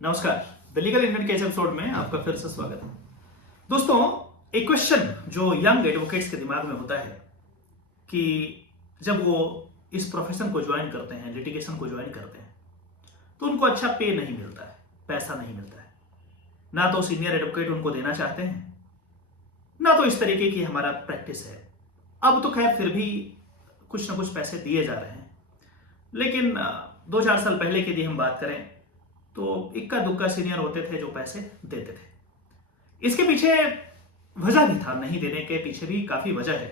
नमस्कार। The legal Indian के इस एपिसोड में आपका फिर से स्वागत है। दोस्तों, एक क्वेश्चन जो यंग एडवोकेट्स के दिमाग में होता है कि जब वो इस प्रोफेशन को ज्वाइन करते हैं, लिटिगेशन को ज्वाइन करते हैं, तो उनको अच्छा पे नहीं मिलता है, पैसा नहीं मिलता है। ना तो सीनियर एडवोकेट उनको देना चाहते हैं, ना तो इस तरीके की हमारा प्रैक्टिस है। अब तो खैर फिर भी कुछ ना कुछ पैसे दिए जा रहे हैं, लेकिन 2-4 साल पहले की यदि हम बात करें तो इक्का दुक्का सीनियर होते थे जो पैसे देते थे। इसके पीछे वजह भी था, नहीं देने के पीछे भी काफी वजह है।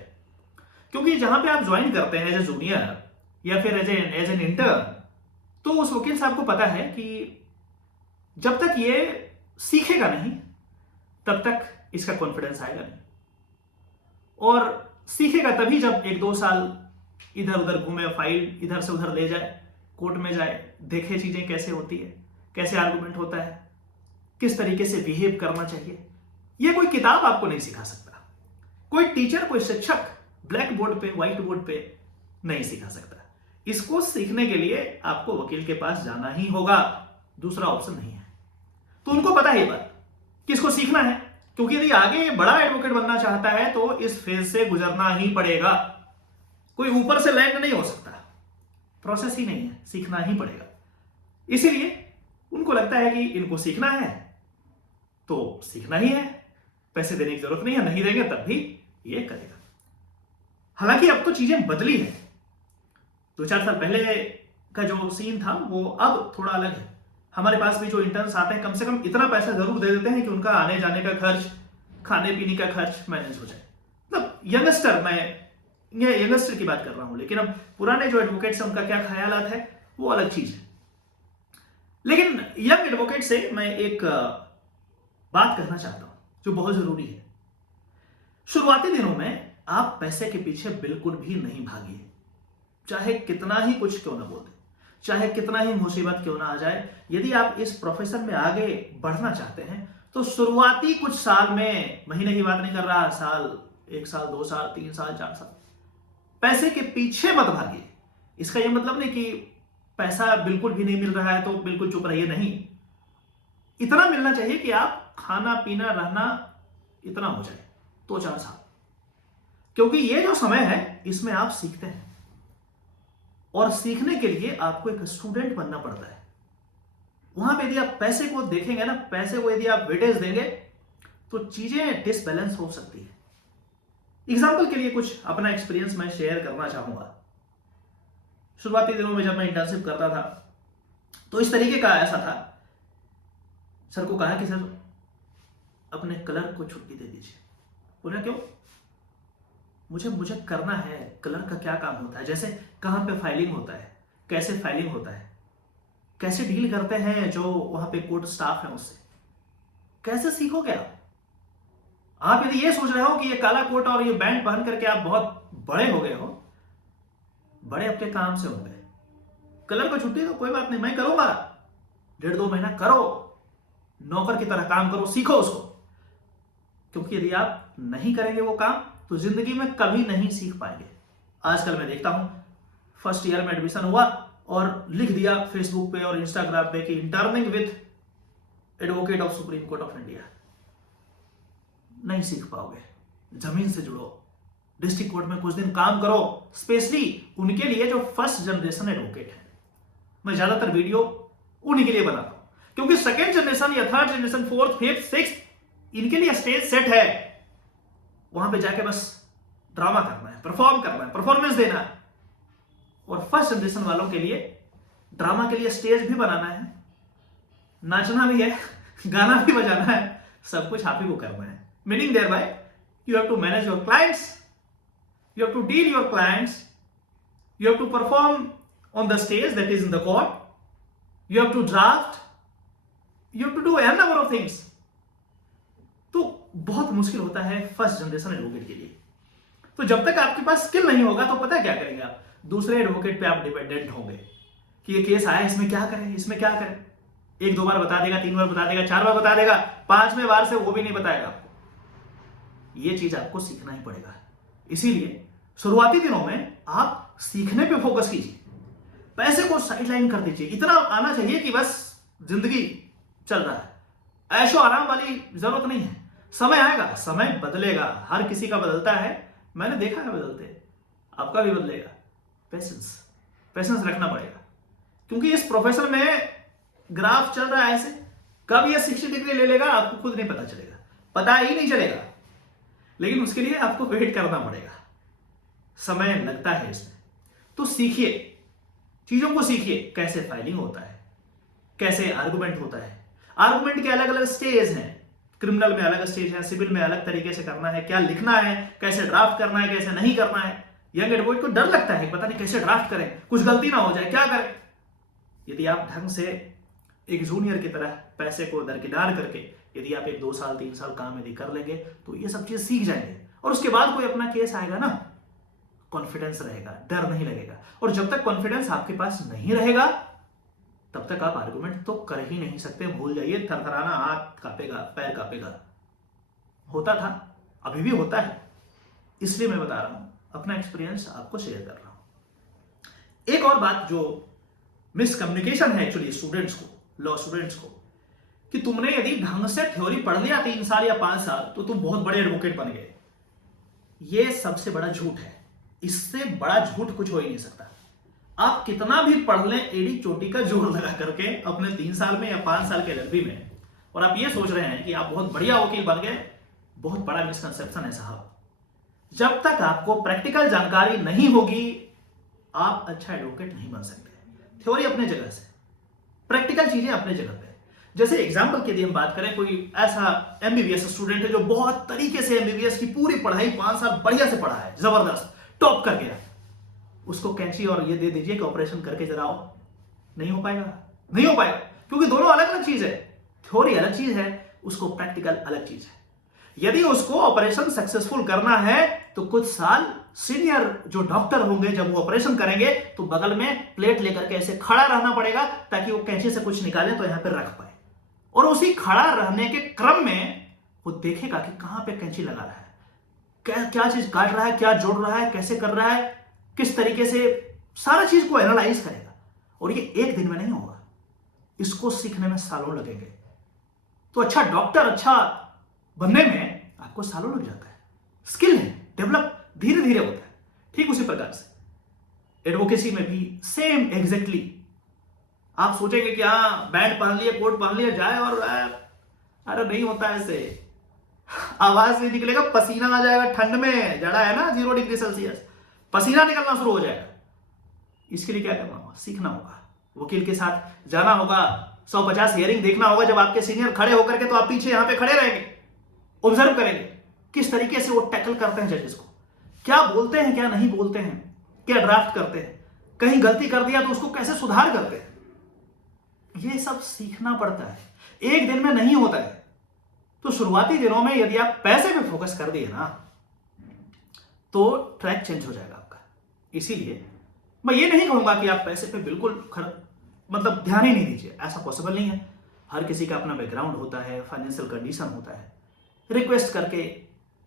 क्योंकि जहां पे आप ज्वाइन करते हैं एज ए जूनियर या फिर एज एन इंटर्न, तो उस वकील साहब को पता है कि जब तक ये सीखेगा नहीं तब तक इसका कॉन्फिडेंस आएगा नहीं, और सीखेगा तभी जब 1-2 साल इधर उधर घूमे, फाइल इधर से उधर ले जाए, कोर्ट में जाए, देखे चीजें कैसे होती है, कैसे आर्गुमेंट होता है, किस तरीके से बिहेव करना चाहिए। यह कोई किताब आपको नहीं सिखा सकता, कोई टीचर, कोई शिक्षक ब्लैक बोर्ड पे, व्हाइट बोर्ड पे नहीं सिखा सकता। इसको सीखने के लिए आपको वकील के पास जाना ही होगा, दूसरा ऑप्शन नहीं है। तो उनको पता है बात कि इसको सीखना है, क्योंकि यदि आगे बड़ा एडवोकेट बनना चाहता है तो इस फेज से गुजरना ही पड़ेगा। कोई ऊपर से लैंड नहीं हो सकता, प्रोसेस ही नहीं है, सीखना ही पड़ेगा। इसीलिए उनको लगता है कि इनको सीखना है तो सीखना ही है, पैसे देने की जरूरत नहीं है, नहीं देंगे तब भी ये करेगा। हालांकि अब तो चीजें बदली है। 2-4 साल पहले का जो सीन था वो अब थोड़ा अलग है। हमारे पास भी जो इंटर्न्स आते हैं कम से कम इतना पैसा जरूर दे देते हैं कि उनका आने जाने का खर्च, खाने पीने का खर्च मैनेज हो जाए। मतलब यंगस्टर, मैं ये यंगस्टर की बात कर रहा हूं, लेकिन अब पुराने जो एडवोकेट्स हैं उनका क्या ख्यालात है वो अलग चीज है। लेकिन यंग एडवोकेट से मैं एक बात कहना चाहता हूं जो बहुत जरूरी है। शुरुआती दिनों में आप पैसे के पीछे बिल्कुल भी नहीं भागिए, चाहे कितना ही कुछ क्यों ना बोल दे, चाहे कितना ही मुसीबत क्यों ना आ जाए। यदि आप इस प्रोफेशन में आगे बढ़ना चाहते हैं तो शुरुआती कुछ साल में, महीने की बात नहीं कर रहा, साल, 1 साल, 2 साल, 3 साल, 4 साल, पैसे के पीछे मत भागिए। इसका यह मतलब नहीं कि पैसा बिल्कुल भी नहीं मिल रहा है तो बिल्कुल चुप रहिए, नहीं। इतना मिलना चाहिए कि आप खाना पीना रहना इतना हो जाए, 2-4 साल। क्योंकि ये जो समय है इसमें आप सीखते हैं, और सीखने के लिए आपको एक स्टूडेंट बनना पड़ता है। वहां पे यदि आप पैसे को देखेंगे ना, पैसे को यदि आप वेटेज देंगे तो चीजें डिसबैलेंस हो सकती है। एग्जाम्पल के लिए कुछ अपना एक्सपीरियंस मैं शेयर करना चाहूंगा। शुरुआती दिनों में जब मैं इंटर्नशिप करता था तो इस तरीके का ऐसा था, सर को कहा कि सर अपने क्लर्क को छुट्टी दे दीजिए। बोला क्यों? मुझे करना है, क्लर्क का क्या काम होता है, जैसे कहां पे फाइलिंग होता है, कैसे फाइलिंग होता है, कैसे डील करते हैं जो वहां पे कोर्ट स्टाफ है उससे, कैसे सीखोगे आप यदि ये सोच रहे हो कि ये काला कोट और ये बैंड पहन करके आप बहुत बड़े हो गए हो, बड़े अपने काम से होंगे। क्लर्क को छुट्टी तो कोई बात नहीं, मैं करूंगा, 1.5-2 महीना करो, नौकर की तरह काम करो, सीखो उसको। क्योंकि यदि आप नहीं करेंगे वो काम तो जिंदगी में कभी नहीं सीख पाएंगे। आजकल मैं देखता हूं, फर्स्ट ईयर में एडमिशन हुआ और लिख दिया फेसबुक पे और इंस्टाग्राम पे कि interning with advocate of supreme court of India. नहीं सीख पाओगे, जमीन से जुड़ो, डिस्ट्रिक्ट कोर्ट में कुछ दिन काम करो, स्पेशली उनके लिए जो फर्स्ट जनरेशन एडवोकेट है। मैं ज्यादातर वीडियो उन्हीं के लिए बनाता हूं, क्योंकि सेकेंड जनरेशन या third generation, fourth, fifth, sixth, इनके लिए स्टेज सेट है। वहां पे जाके बस ड्रामा करना है, परफॉर्म करना है, परफॉर्मेंस देना है। और फर्स्ट जनरेशन वालों के लिए ड्रामा के लिए स्टेज भी बनाना है, नाचना भी है, गाना भी बजाना है, सब कुछ आप ही को करना है। Meaning thereby you have to manage your clients, you have to deal your clients, you have to perform on the stage, that is in the court, you have to draft, you have to do a number of things. तो बहुत मुश्किल होता है first generation advocate के लिए। तो जब तक आपके पास स्किल नहीं होगा तो पता है क्या करेंगे आप? दूसरे एडवोकेट पे आप डिपेंडेंट होंगे कि ये केस आया, इसमें क्या करें, इसमें क्या करें। 1-2 बार बता देगा, 3 बार बता देगा, 4 बार बता देगा, 5वें बार से वो भी नहीं बताएगा आपको। ये चीज आपको सीखना ही पड़ेगा। इसीलिए शुरुआती दिनों में आप सीखने पे फोकस कीजिए, पैसे को साइडलाइन कर दीजिए। इतना आना चाहिए कि बस जिंदगी चल रहा है। ऐशो आराम वाली जरूरत नहीं है। समय आएगा, समय बदलेगा, हर किसी का बदलता है, मैंने देखा है बदलते, आपका भी बदलेगा। पेशेंस रखना पड़ेगा, क्योंकि इस प्रोफेशन में ग्राफ चल रहा है ऐसे, कब ये 60 डिग्री ले लेगा आपको खुद नहीं पता चलेगा, पता ही नहीं चलेगा। लेकिन उसके लिए आपको वेट करना पड़ेगा, समय लगता है इसमें। तो सीखिए, चीजों को सीखिए, कैसे फाइलिंग होता है, कैसे आर्गुमेंट होता है। आर्गुमेंट के अलग अलग स्टेज हैं, क्रिमिनल में अलग स्टेज है, सिविल में अलग तरीके से करना है, क्या लिखना है, कैसे ड्राफ्ट करना है, कैसे नहीं करना है। यंग एडवोकेट को डर लगता है, पता नहीं कैसे ड्राफ्ट करें, कुछ गलती ना हो जाए, क्या करें। यदि आप ढंग से एक जूनियर की तरह पैसे को दरकिनार करके यदि आप 1 2 साल 3 साल काम यदि कर लेंगे तो ये सब चीज सीख जाएंगे, और उसके बाद कोई अपना केस आएगा ना, कॉन्फिडेंस रहेगा, डर नहीं लगेगा। और जब तक कॉन्फिडेंस आपके पास नहीं रहेगा तब तक आप आर्गुमेंट तो कर ही नहीं सकते। भूल जाइए, थरथराना, हाथ कांपेगा, पैर कांपेगा। होता था, अभी भी होता है, इसलिए मैं बता रहा हूं, अपना एक्सपीरियंस आपको शेयर कर रहा हूं। एक और बात जो मिसकम्युनिकेशन है एक्चुअली स्टूडेंट्स को, लॉ स्टूडेंट्स को, कि तुमने यदि ढंग से थ्योरी पढ़ लिया 3 साल या 5 साल तो तुम बहुत बड़े एडवोकेट बन गए। यह सबसे बड़ा झूठ है, इससे बड़ा झूठ कुछ हो ही नहीं सकता। आप कितना भी पढ़ लें एड़ी चोटी का जोर लगा करके अपने 3 साल में या 5 साल के एलएलबी में, और आप ये सोच रहे हैं कि आप बहुत बढ़िया वकील बन गए, बहुत बड़ा मिसकंसेप्शन है साहब। जब तक आपको प्रैक्टिकल जानकारी नहीं होगी आप अच्छा एडवोकेट नहीं बन सकते। थ्योरी अपने जगह से, प्रैक्टिकल चीजें अपने जगह पे। जैसे एग्जांपल के लिए हम बात करें, कोई ऐसा एमबीबीएस स्टूडेंट है जो बहुत तरीके से एमबीबीएस की पूरी पढ़ाई 5 साल बढ़िया से पढ़ा है, जबरदस्त टॉप कर गया, उसको कैंची और ये दे दीजिए कि ऑपरेशन करके जरा आओ, नहीं हो पाएगा, नहीं हो पाएगा, क्योंकि दोनों अलग अलग चीज है। थ्योरी अलग चीज है, उसको प्रैक्टिकल अलग चीज है। यदि उसको ऑपरेशन सक्सेसफुल करना है तो कुछ साल सीनियर जो डॉक्टर होंगे जब वो ऑपरेशन करेंगे तो बगल में प्लेट लेकर के ऐसे खड़ा रहना पड़ेगा ताकि वो कैंची से कुछ निकाले तो यहां पर रख पाए, और उसी खड़ा रहने के क्रम में वो देखेगा कि कहां पे कैंची लगा रहा है, क्या चीज काट रहा है, क्या जोड़ रहा है, कैसे कर रहा है, किस तरीके से, सारा चीज को एनालाइज करेगा। और ये एक दिन में नहीं होगा, इसको सीखने में सालों लगेंगे। तो अच्छा डॉक्टर अच्छा बनने में आपको सालों लग जाता है। स्किल है, डेवलप धीरे धीरे होता है। ठीक उसी प्रकार से एडवोकेसी में भी सेम एग्जैक्टली। आप सोचेंगे कि हाँ बैंड पहन लिया, कोट पहन लिया जाए और अरे नहीं होता ऐसे, आवाज नहीं निकलेगा, पसीना आ जाएगा, ठंड में जड़ा है ना 0 डिग्री सेल्सियस, पसीना निकलना शुरू हो जाएगा। इसके लिए क्या करना होगा, सीखना होगा, वकील के साथ जाना होगा, 150 हियरिंग देखना होगा। जब आपके सीनियर खड़े होकर के, तो आप पीछे यहां पे खड़े रहेंगे, ऑब्जर्व करेंगे किस तरीके से वो टैकल करते हैं जजेस को, क्या बोलते हैं, क्या नहीं बोलते हैं, क्या ड्राफ्ट करते हैं, कहीं गलती कर दिया तो उसको कैसे सुधार करते हैं। ये सब सीखना पड़ता है, एक दिन में नहीं होता है। तो शुरुआती दिनों में यदि आप पैसे पे फोकस कर दिए ना तो ट्रैक चेंज हो जाएगा आपका। इसीलिए मैं ये नहीं कहूंगा कि आप पैसे पे बिल्कुल मतलब ध्यान ही नहीं दीजिए, ऐसा पॉसिबल नहीं है। हर किसी का अपना बैकग्राउंड होता है, फाइनेंशियल कंडीशन होता है। रिक्वेस्ट करके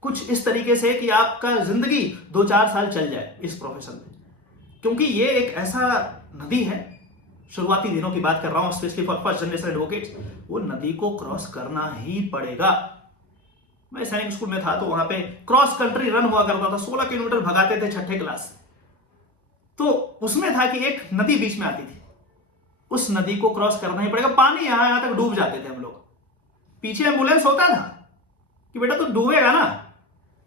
कुछ इस तरीके से कि आपका जिंदगी 2-4 साल चल जाए इस प्रोफेशन में, क्योंकि ये एक ऐसा नदी है, शुरुआती दिनों की बात कर रहा हूं, specially for first generation advocates, वो नदी को क्रॉस करना ही पड़ेगा। मैं सैनिक स्कूल में था तो वहां पे क्रॉस कंट्री रन हुआ करता था, 16 किलोमीटर भगाते थे 6ठे क्लास से। तो उसमें था कि एक नदी बीच में आती थी, उस नदी को क्रॉस करना ही पड़ेगा। पानी यहां तक डूब जाते थे हम लोग, पीछे एम्बुलेंस होता था कि बेटा तू डूबेगा ना,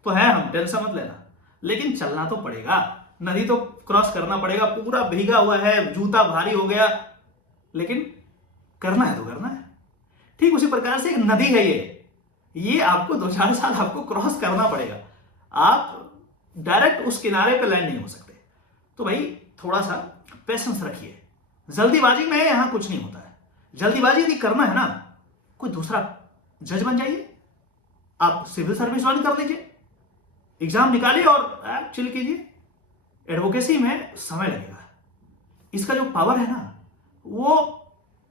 तो है हम टेंशन मत लेना, लेकिन चलना तो पड़ेगा, नदी तो क्रॉस करना पड़ेगा। पूरा भीगा हुआ है, जूता भारी हो गया, लेकिन करना है तो करना है। ठीक उसी प्रकार से एक नदी है ये आपको 2-4 साल आपको क्रॉस करना पड़ेगा, आप डायरेक्ट उस किनारे पे लैंड नहीं हो सकते। तो भाई थोड़ा सा पेशेंस रखिए, जल्दीबाजी में यहां कुछ नहीं होता है। जल्दीबाजी यदि करना है ना, कोई दूसरा जज बन जाइए, आप सिविल सर्विस ज्वाइन कर लीजिए, एग्जाम निकालिए और चिल कीजिए। एडवोकेसी में समय लगेगा, इसका जो पावर है ना वो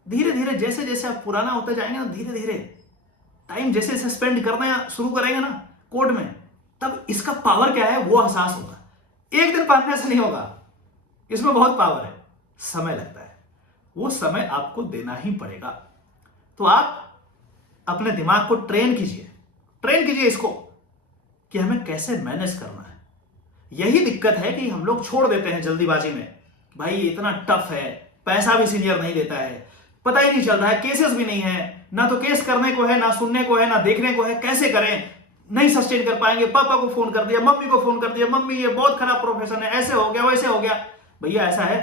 धीरे धीरे, जैसे जैसे आप पुराना होते जाएंगे ना, धीरे धीरे टाइम जैसे जैसे स्पेंड करना शुरू करेंगे ना कोर्ट में, तब इसका पावर क्या है वो एहसास होगा। एक दिन पढ़ने से नहीं होगा, इसमें बहुत पावर है, समय लगता है, वो समय आपको देना ही पड़ेगा। तो आप अपने दिमाग को ट्रेन कीजिए इसको कि हमें कैसे मैनेज करना है। यही दिक्कत है कि हम लोग छोड़ देते हैं जल्दीबाजी में, भाई इतना टफ है, पैसा भी सीनियर नहीं देता है, पता ही नहीं चल रहा है, केसेस भी नहीं है, ना तो केस करने को है, ना सुनने को है, ना देखने को है, कैसे करें, नहीं सस्टेन कर पाएंगे। पापा को फोन कर दिया, मम्मी को फोन कर दिया, मम्मी ये बहुत खराब प्रोफेशन है, ऐसे हो गया वैसे हो गया। भैया ऐसा है,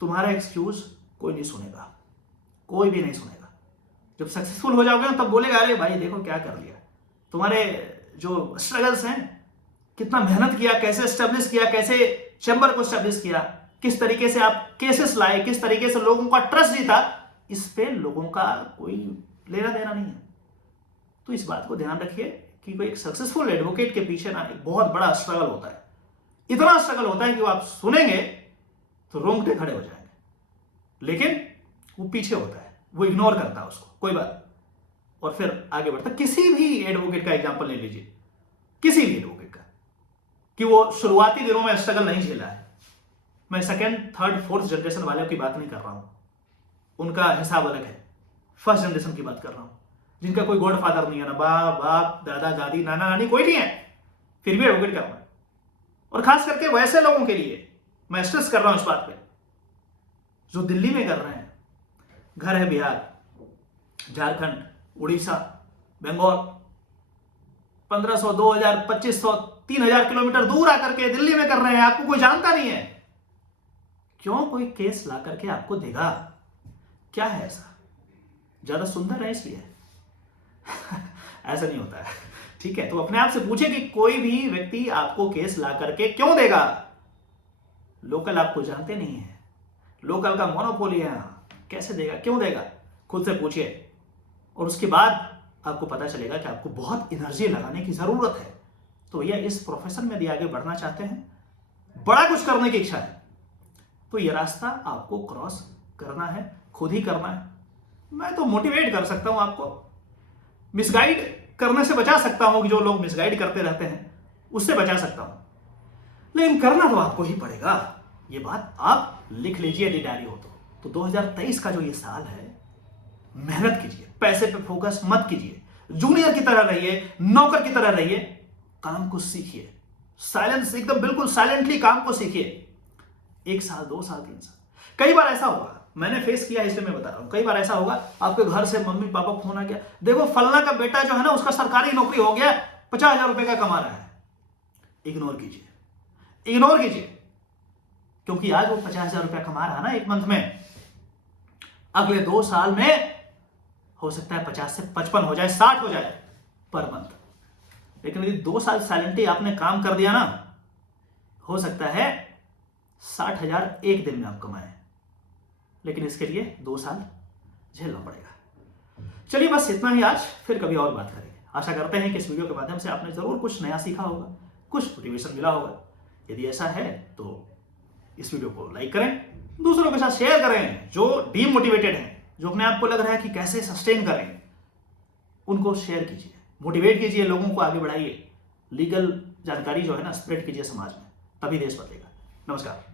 तुम्हारा एक्सक्यूज कोई नहीं सुनेगा, कोई भी नहीं सुनेगा। जब सक्सेसफुल हो जाओगे ना तब बोलेगा अरे भाई देखो क्या कर लिया। तुम्हारे जो स्ट्रगल्स हैं, कितना मेहनत किया, कैसे एस्टेब्लिश किया, कैसे चैम्बर को एस्टेब्लिश किया, किस तरीके से आप केसेस लाए, किस तरीके से लोगों का ट्रस्ट जीता, इस पे लोगों का कोई लेना देना नहीं है। तो इस बात को ध्यान रखिए कि कोई एक सक्सेसफुल एडवोकेट के पीछे ना एक बहुत बड़ा स्ट्रगल होता है। इतना स्ट्रगल होता है कि वो आप सुनेंगे तो रोंगटे खड़े हो जाएंगे, लेकिन वो पीछे होता है, वो इग्नोर करता है उसको, कोई बात, और फिर आगे बढ़ता। किसी भी एडवोकेट का एग्जांपल ले लीजिए, किसी भी एडवोकेट का, कि वो शुरुआती दिनों में स्ट्रगल नहीं झेला है। मैं सेकंड, थर्ड, फोर्थ जनरेशन वालों की बात नहीं कर रहा हूं, उनका हिसाब अलग है। फर्स्ट जनरेशन की बात कर रहा हूं, जिनका कोई गॉड फादर नहीं है, ना बाप दादा दादी नाना नानी कोई नहीं है, फिर भी एडवोकेट कर रहा है। और खास करके वैसे लोगों के लिए मैं स्ट्रेस कर रहा हूं इस बात पे, जो दिल्ली में कर रहे हैं, घर है बिहार, झारखंड, उड़ीसा, बंगाल, 1500, 2000, 2500, 3000 किलोमीटर दूर आकर के दिल्ली में कर रहे हैं, आपको कोई जानता नहीं है। क्यों कोई केस ला करके आपको देगा? क्या है ऐसा? ज्यादा सुंदर है इसलिए? ऐसा नहीं होता है, ठीक है? तो अपने आप से पूछे कि कोई भी व्यक्ति आपको केस ला करके क्यों देगा? लोकल आपको जानते नहीं है, लोकल का मोनोपोली है, कैसे देगा, क्यों देगा? खुद से पूछिए, और उसके बाद आपको पता चलेगा कि आपको बहुत एनर्जी लगाने की जरूरत है। तो भैया इस प्रोफेशन में यदि आगे बढ़ना चाहते हैं, बड़ा कुछ करने की इच्छा है, तो यह रास्ता आपको क्रॉस करना है, खुद ही करना है। मैं तो मोटिवेट कर सकता हूं आपको, मिसगाइड करने से बचा सकता हूं कि जो लोग मिसगाइड करते रहते हैं उससे बचा सकता हूं, लेकिन करना तो आपको ही पड़ेगा। ये बात आप लिख लीजिए यदि डायरी हो तो 2023 का जो ये साल है, मेहनत कीजिए, पैसे पे फोकस मत कीजिए, जूनियर की तरह रहिए, नौकर की तरह रहिए, काम को सीखिए, साइलेंस, एकदम बिल्कुल साइलेंटली काम को सीखिए। 1 साल, 2 साल, 3 साल, कई बार ऐसा होगा, मैंने फेस किया इसलिए मैं बता रहा हूं, कई बार ऐसा होगा आपके घर से मम्मी पापा फोन आ गया, देखो फलना का बेटा जो है ना उसका सरकारी नौकरी हो गया, 50,000 रुपए का कमा रहा है। इग्नोर कीजिए, इग्नोर कीजिए, क्योंकि आज वो 50,000 रुपया कमा रहा है ना एक मंथ में, अगले 2 साल में हो सकता है 50 से 55 हो जाए, 60 हो जाए पर मंथ। लेकिन यदि 2 साल साइलेंटली आपने काम कर दिया ना, हो सकता है 60,000 एक दिन में आप कमाएं, लेकिन इसके लिए 2 साल झेलना पड़ेगा। चलिए बस इतना ही आज, फिर कभी और बात करेंगे। आशा करते हैं कि इस वीडियो के माध्यम से आपने जरूर कुछ नया सीखा होगा, कुछ मोटिवेशन मिला होगा। यदि ऐसा है तो इस वीडियो को लाइक करें, दूसरों के साथ शेयर करें, जो डीमोटिवेटेड हैं, जो अपने आप को लग रहा है कि कैसे सस्टेन करें, उनको शेयर कीजिए, मोटिवेट कीजिए, लोगों को आगे बढ़ाइए, लीगल जानकारी जो है ना स्प्रेड कीजिए समाज में, तभी देश बदलेगा। नमस्कार।